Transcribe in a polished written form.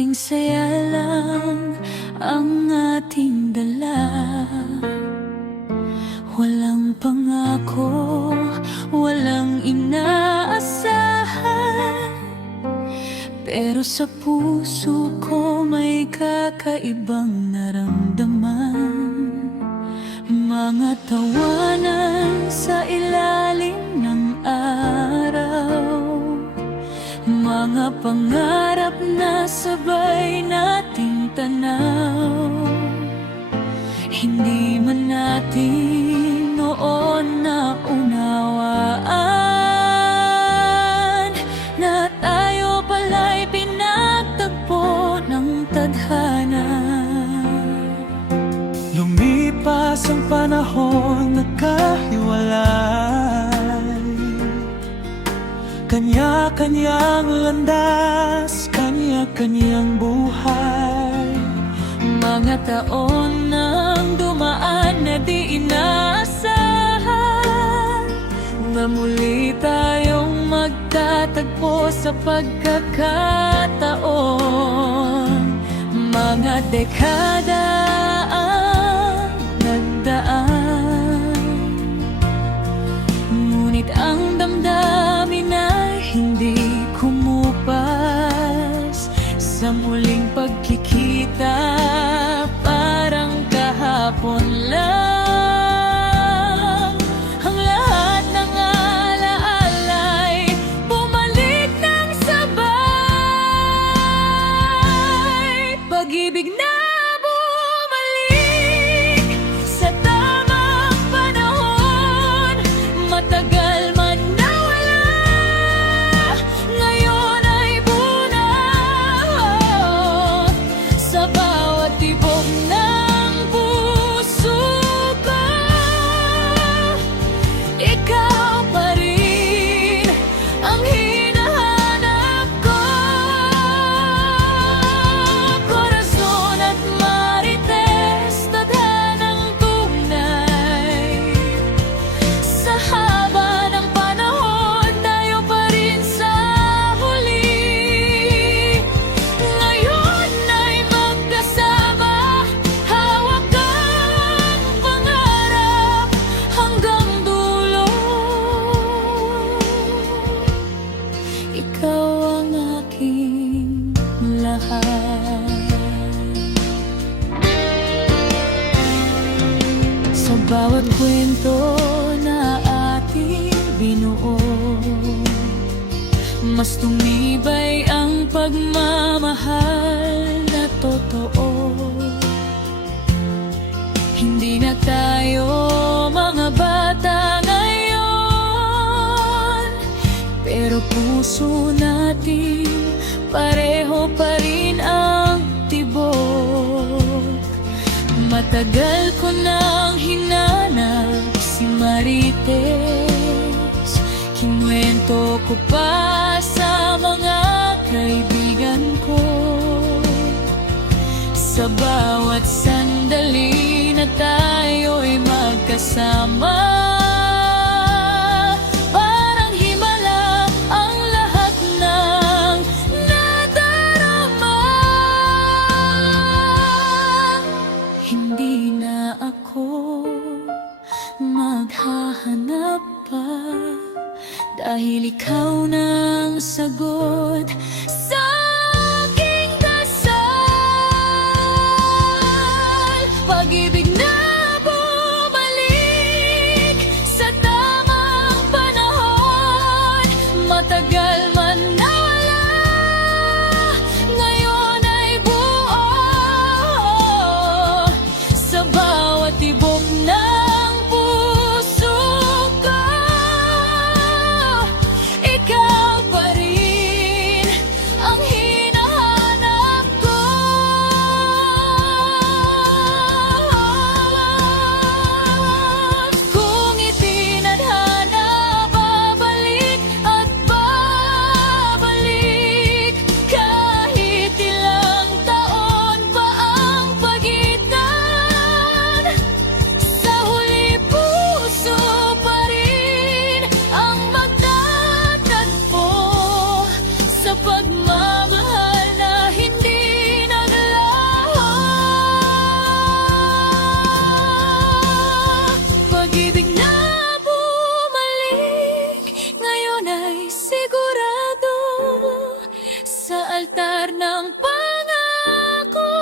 Simpleng saya lang ang ating dala. Walang pangako, walang inaasahan, pero sa puso ko may kakaibang naramdaman. Mga tawanan sa ilalim ng araw, mga pangarap na sabay nating tanaw. Hindi man natin noon naunawaan na tayo pala'y pinagtagpo ng tadhana. Lumipas ang panahon, nagkahiwalay. Kanya-kanyang landas, kanya-kanyang buhay. Mga taon nang dumaan na di inaasahan, na muli tayong magtatagpo sa pagkakataon. Mga dekada ang nagdaan, ngunit ang damdamin ay hindi kumupas. Sa muling pagkikita, parang kahapon lang. Ang lahat ng alaala'y bumalik ng sabay. Pag-ibig na bumalik sa tamang panahon, matagal man nawala, ngayon ay bunaw sa bawat tibok ng puso ko. Ikaw pa rin ang hinahanap ko. Corazon at marites, tadhanang tunay. Sa haba ng panahon, tayo pa rin sa huli. Ngayon ay magkasama, hawak ang pangarap hanggang dulo. Ikaw ang aking lahat. Sa bawat kwento na ating binuo, mas tumibay ang pagmamahal na totoo. Hindi na tayo mga bata ngayon, pero puso natin pareho pa rin ang tibok. Matagal ko nang hinanap si Marites, kinuwento ko pa sa mga kaibigan ko. Sa bawat sandali na tayo'y magkasama, parang himala ang lahat ng nadarama. Hindi na ako maghahanap pa, dahil ikaw na ang sagot sa aking dasal. Pag-ibig na bumalik ako